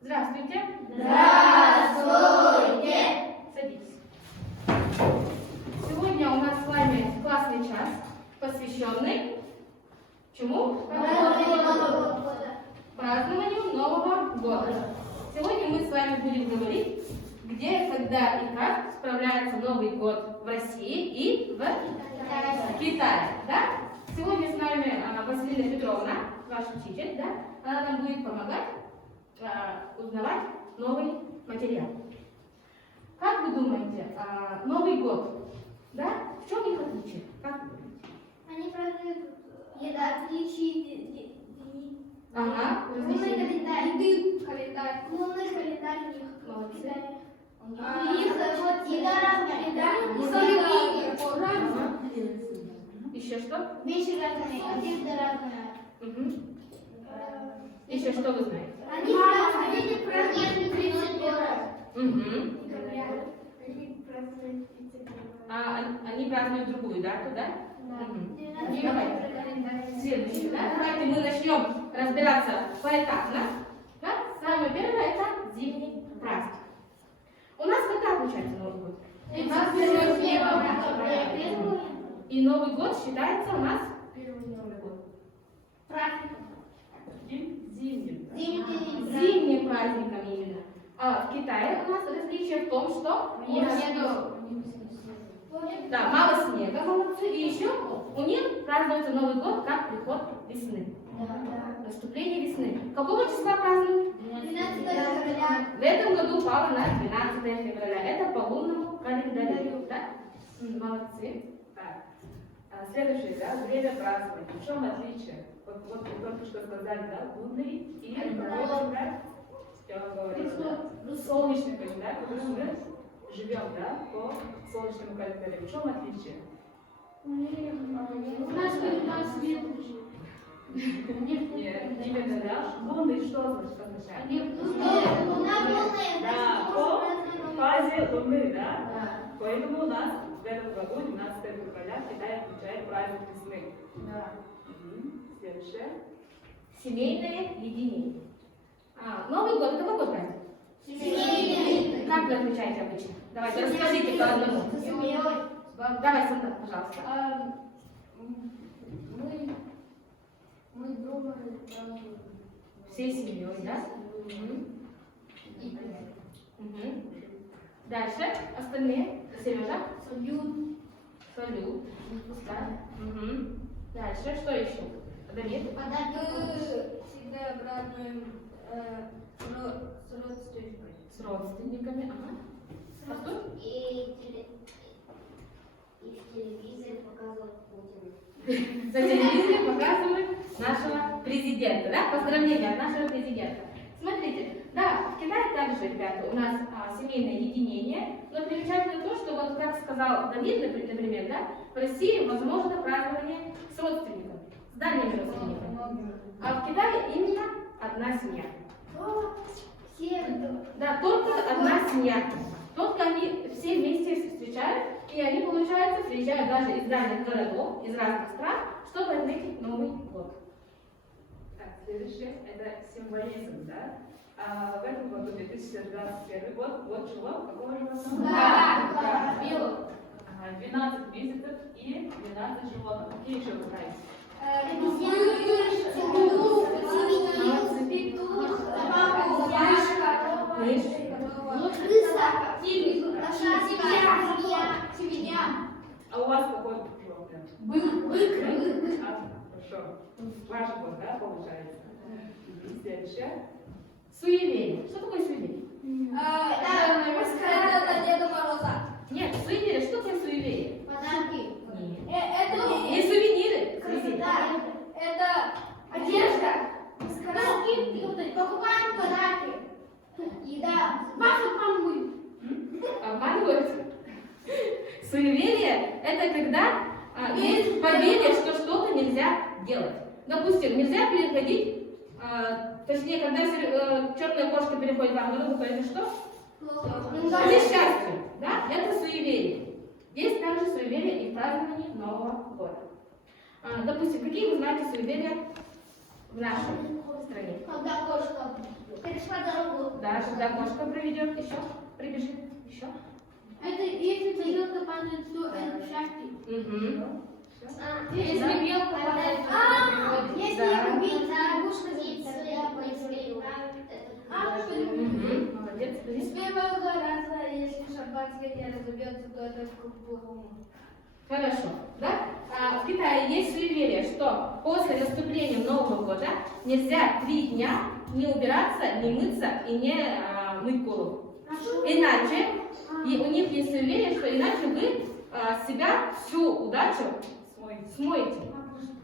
Здравствуйте. Здравствуйте! Садитесь. Сегодня у нас с вами классный час, посвященный чему? Празднованию Нового года. Сегодня мы с вами будем говорить, где, когда и как справляется Новый год в России и в Китае. Да? Сегодня с нами Василина Петровна, ваш учитель, да? Она нам будет помогать узнавать новый материал. Как вы думаете, Новый год, да? В чем их отличие? Как вы думаете? Они празднуют отличие Ага, лунный календарь, календарь. Лунный календарь у них. Молодцы. У них вот еда разная, Ага. Еще что? вещи разные, одежда разная. Угу. Еще что вы знаете? Они празднуют 30 город. Угу. Они празднуют 30 Они празднуют другую дату, да? Угу. Давайте. Следующее, да? Давайте мы начнем разбираться поэтапно. Да? Самое первое это зимний праздник. У нас когда отмечается Новый год? И Новый год считается у нас первый Новый год. Зимним праздником именно. А в Китае у нас различие в том, что да, мало снега, молодцы. И еще у них празднуется Новый год как приход весны. Наступление весны. Какого числа празднуют? 12 февраля. В этом году пало на 12 февраля. Это по лунному календарю. Да? Молодцы. Так. Следующее, да, время празднования. В чем отличие? Вот вы только что сказали, да, лунный и календарь. Я вам говорила, да? Солнечный календарь, потому что мы живем, да, по солнечному календарю. В чем отличие? У нас свет. Нет, именно, да. Лунный что значит означает? Да, по фазе Луны, да? Поэтому у нас в этом году, 12 февраля, Китай отмечает праздник весны. Следующее. Семейное единение. Новый год это какой праздник? Семейный. Как вы отмечаете обычно? Давайте расскажите по одному. Давай, Сантан, пожалуйста. Мы дома празднуем. Всей семьей, да? Дальше. Остальные. Сережа? Салют. Да. Дальше. Что еще? Давид? Всегда празднуем с родственниками. С родственниками. Ага. И в телевизоре показывают Путина. За телевизором показывают нашего президента, да? Поздравления от нашего президента. Смотрите, да, в Китае также, ребята, у нас семейное единение, но примечательно то, что вот как сказал Давид, например, да, в России возможно празднование с родственниками, с дальними родственниками, а в Китае именно одна семья. Да, только одна семья. Только они все вместе встречают, и они, получается, приезжают даже из дальних городов, из разных стран, чтобы отметить Новый год. Так, следующее – это символизм, да? В этом году, 2021 год чего? Какого же года? 12 месяцев и 12 животных. Какие еще вы знаете? А у вас какой животное? Бык. Хорошо. Ваш год, да, получается? Следующее. Суеверие. Что такое суеверие? Это Деда Мороза. Нет, суеверие. Что такое суеверие? Подарки. Нет. И сувениры. Это одежда. Покупаем подарки. Еда. Вас обманывают. Обманывают? Суеверие – это когда есть поверье, что что-то нельзя делать. Допустим, нельзя переходить, точнее, когда черная кошка переходит вам дорогу, говорит, что? К несчастью. Да? Это суеверие. Есть также суеверие и в праздновании Нового года. Допустим, какие вы знаете суеверия в нашей стране? Когда кошка перешла дорогу Да, когда кошка проведет, еще прибежит, еще. Это если тарелка падает, то это шахты. Угу. Если белка падает, то если убить лягушка, Молодец. с первого раза, если шампанское не разобьется, то это к плохому. Хорошо, да? В Китае есть суеверие, что после наступления Нового года нельзя 3 дня не убираться, не мыться и не мыть голову. Иначе, и у них есть суеверие, что иначе вы с себя всю удачу смоете,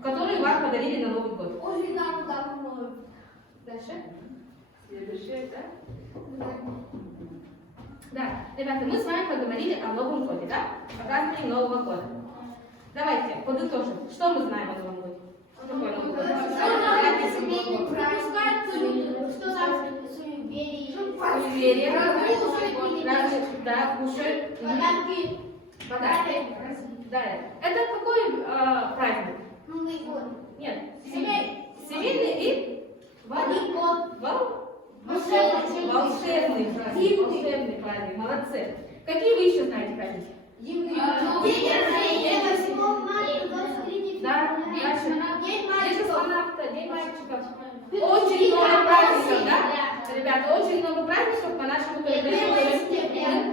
которую вам подарили на Новый год. Очень давно. Дальше. Следующее, да? Да, ребята, мы с вами поговорили о Новом годе, да? О праздновании Нового года. Давайте подытожим. Что мы знаем о Новом годе? Что такое Новый год? Суеверие. Да, кушают. Подарки. Да. Это какой праздник? Новый год. Нет. Семейный и волшебный праздник. Волшебный праздник. Молодцы. Какие вы еще знаете праздники? Да, дальше. День космонавта, День мальчиков. Очень много праздников, да? Ребята, очень много праздников по нашему календарю.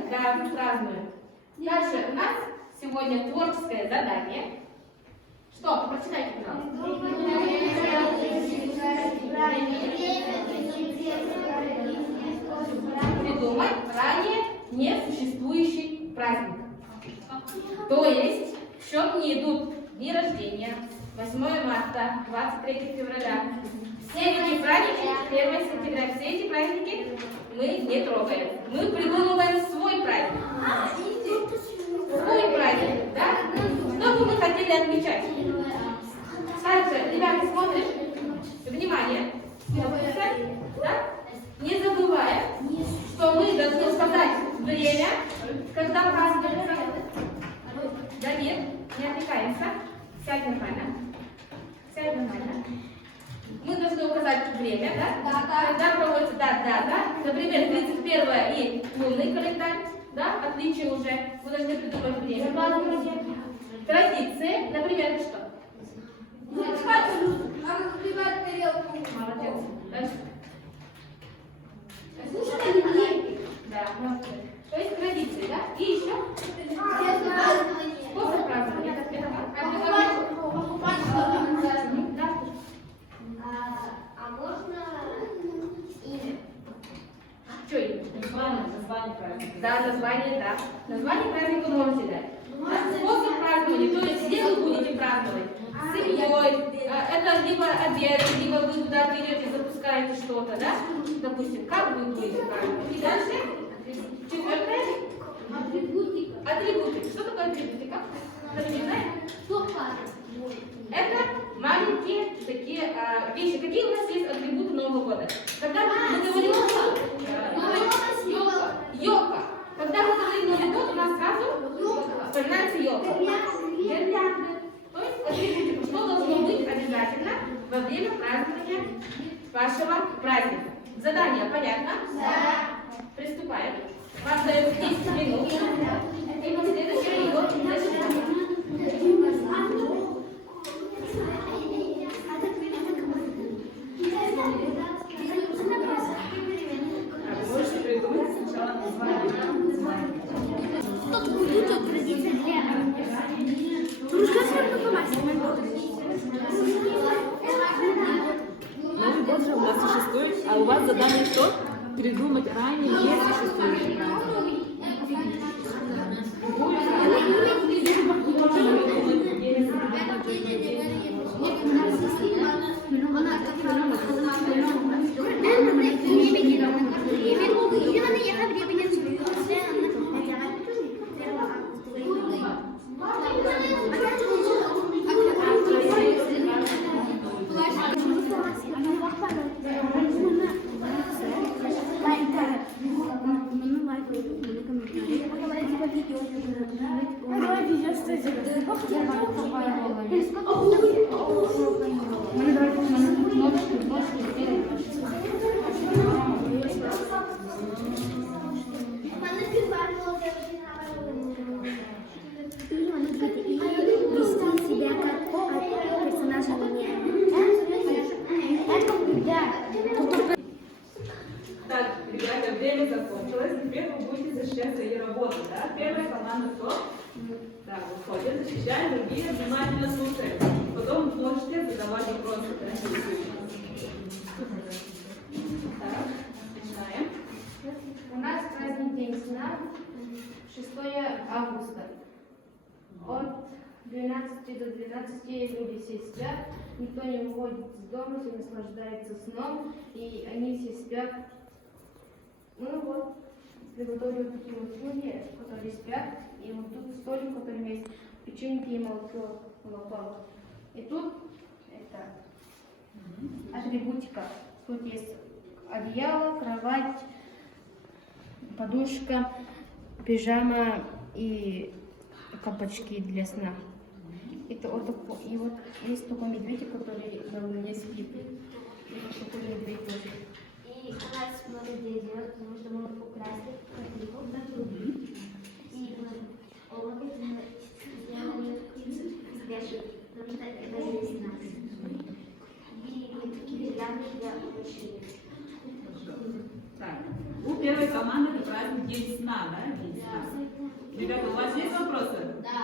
Да, мы празднуем. Дальше у нас сегодня творческое задание. Что? Прочитайте, пожалуйста. Придумать ранее несуществующий праздник. То есть в счет не идут дни рождения, 8 марта, 23 февраля. Все эти праздники, 1 сентября, все эти праздники мы не трогаем. Мы придумываем свой праздник. Свой праздник, да? Что бы мы хотели отмечать? Также, ребята, смотрим. Внимание. Да? Не забывая, что мы должны сказать время, когда празднуется. Давид, не отвлекаемся. Сядь нормально. Сядь нормально. Мы должны указать время, да? Когда проводится дата. Например, 31 и лунный календарь. Да? Отличие уже. Мы должны придумать время. Традиции. Например, что? Разбивать тарелку. Молодец. Дальше. Да, молодец. То есть традиции, да? И еще? Способ празднования. А можно имя? Что имя? Название праздника. Да, название, да. Название праздника можете дать. Да, способ празднования, то есть где вы будете праздновать? С семьей. Это либо обед, либо вы куда-то идете, запускаете что-то, да? Допустим, как вы будете праздновать? И дальше? 4. Атрибутик. Что такое атрибутика? Кто не знает? Это маленькие такие вещи. Какие у нас есть атрибуты Нового года? Когда мы говорим елка. Когда мы говорим Новый год, у нас сразу вспоминается елка. Гирлянды. То есть атрибутика. Что должно быть обязательно во время празднования вашего праздника? Задание понятно? Да. Приступаем. Вам дается 10 минут. И последующий год начинаем. Можете придумать сначала название. Новый год же у нас существует, а у вас задание что? Придумать ранее несуществующий праздник. Так, ребята, время закончилось. Теперь вы будете защищать свои работы, да? Первая команда кто? Да, выходит, защищаем, другие внимательно слушаем. Потом можете задавать вопросы. Да? Так, начинаем. У нас праздник День сна, 6 августа. От 12 до 12 люди все спят, никто не выходит из дома, все наслаждается сном, и они все спят. Ну вот, приготовили вот такие вот слуги, которые спят, и вот тут столик, в котором есть печеньки и молоток. И тут это атрибутика. Тут есть одеяло, кровать, подушка, пижама и колпачки для сна. Это вот такой, и вот есть такой медведик, который на луне спит. И вот такой медведь тоже. И у нас много людей делают, потому что мы украсили картинку на трубе. И облако сделали птицу спящую, потому что это здесь нас. И мы такие деревянные для обучения. Так, у первой команды это праздник День сна, да? День сна. Ребята, у вас есть вопросы? Да.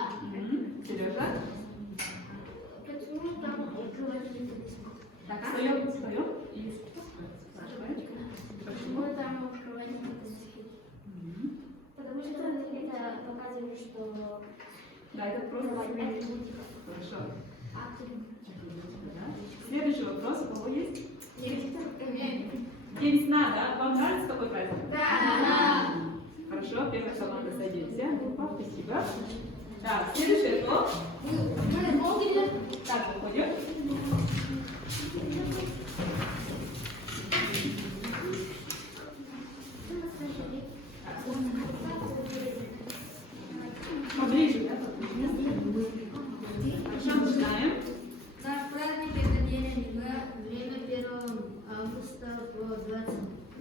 Сережа? Почему там говорили? Встаем, встаем и спрашиваем. Почему там кровать не спит? Потому что это показывает, что Да, это просто кровать атрибутика. Хорошо. Атрибутика. Да. Следующий вопрос, у кого есть? Есть. День сна, да? Вам нравится какой праздник? Да. Хорошо, первая команда садимся. Группа, спасибо. Так, следующий кто? Так, выходим. Поближе, да? Хорошо, начинаем. Наш праздник – это день аниме. Время 1 августа по 23:00,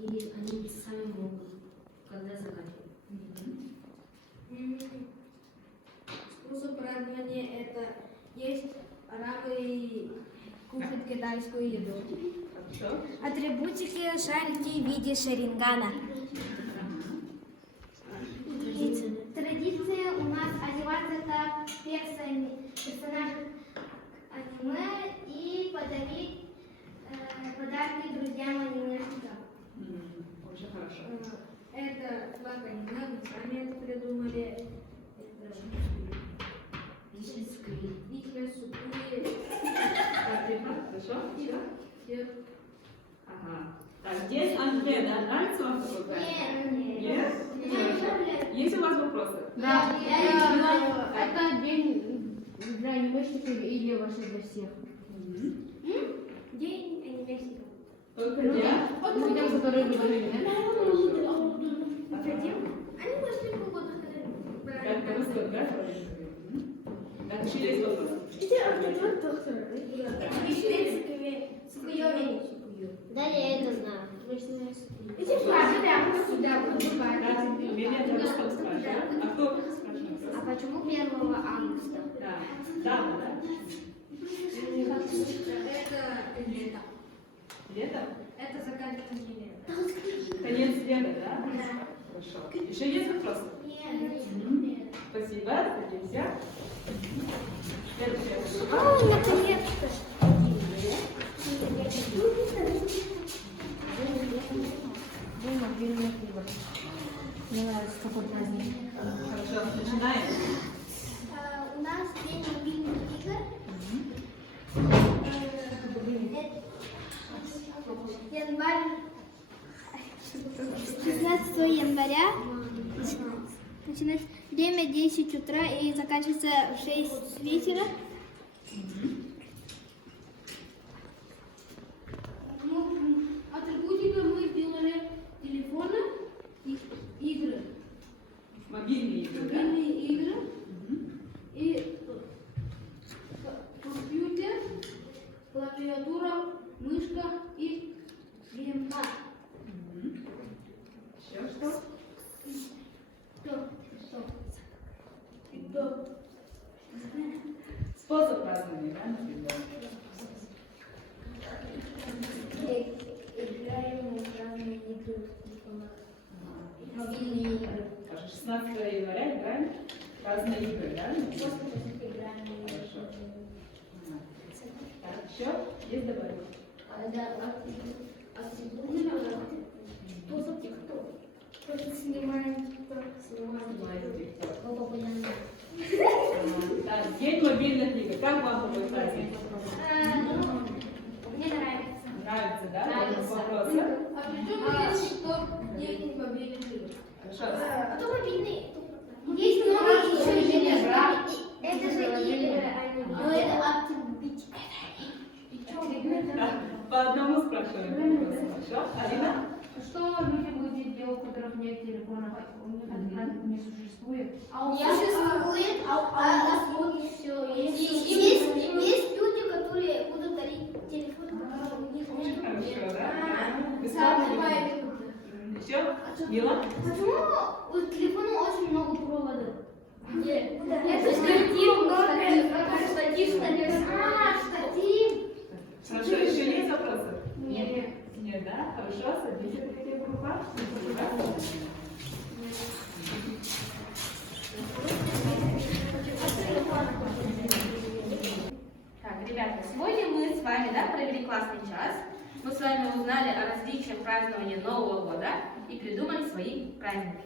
и они сами могут, когда захотят. Способ празднования – это есть арабы и кушать китайскую еду. Хорошо. Атрибутики шарики в виде шарингана. Традиция у нас одеваться как персонажи аниме и подарить подарки друзьям анимешникам. Очень хорошо. Это флаг аниме, мы сами это придумали. Это личные супы. Хорошо? Еще? Всех. Ага. Так, день Андре, да? Нравится вам такой праздник? Нет? Есть у вас вопросы? Да, это день для анимешников или вообще для всех? День анимешников. Только для? Людям, которые говорили, да? Они пошли в погоду. Как просто, да? Так, еще есть вопросы? Да, я это знаю. Эти фразы прямо сюда Да, меня тоже спрашивают. А кто спрашивает? А почему 1 августа? Да. Дама, да? Это лето. Лето? Это заканчивание лета. Конец лета, да? Хорошо. Еще есть вопросы? Спасибо. Садимся. Следующая группа. Наконец-то! Мне нравится такой праздник. Хорошо, начинаем. У нас день мобильных игр. Январь. 16 января. Начинается время 10 утра и заканчивается в 6 вечера. Атрибутика мы делали телефоны и игры. Мобильные игры, да? Мобильные игры и компьютер, клавиатура, мышка и геймпад. Еще что? Что? Способ празднования, да? Мобильные игры. Хорошо, 16 января играем в разные игры, да? Хорошо. Так, еще есть добавить? Снимаем Так, день мобильных игр. Как вам такой праздник? Мне нравится. Нравится, да? Нравится. Вопросы? А причем здесь что день мобильных игр? Хорошо. А то мобильные. Есть много еще игр. Это же игры, но это активность. Да, по одному спрашиваем. Хорошо. Алина? Что люди будут делать, у которых нет телефона, у них интернет не существует? А у меня существует, а нас будет все. Есть люди, которые будут дарить телефон, а у них Очень нет. хорошо, да? Бесплатно. Еще? Мила? Почему у телефона очень много проводов? Где? Это штатив. Штатив. Хорошо, еще есть вопросы? Нет. Нет, да? Хорошо, садись, это какие группа? Так, ребята, сегодня мы с вами, да, провели классный час. Мы с вами узнали о различиях празднования Нового года и придумали свои праздники.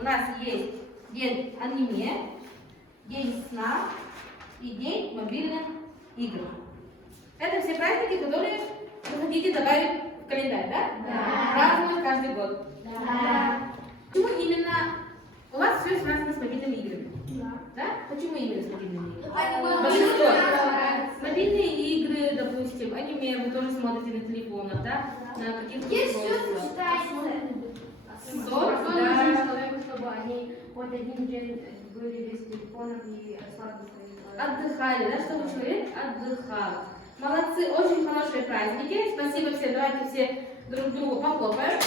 У нас есть день аниме, день сна и день мобильных игр. Это все праздники, которые вы хотите добавить в календарь, да? Да. Праздновать каждый год. Да. Почему именно у вас все связано с мобильными играми? Да? Почему именно с мобильными играми? Большинство. Мобильные игры, допустим, аниме, вы тоже смотрите на телефонах, да? На каких-то Есть все устройствах. сочетается. Да. Человеку, чтобы они вот один день были без телефонов и расслабились. Отдыхали, да, чтобы человек отдыхал. Молодцы, очень хорошие праздники. Спасибо всем. Давайте все друг другу похлопаем.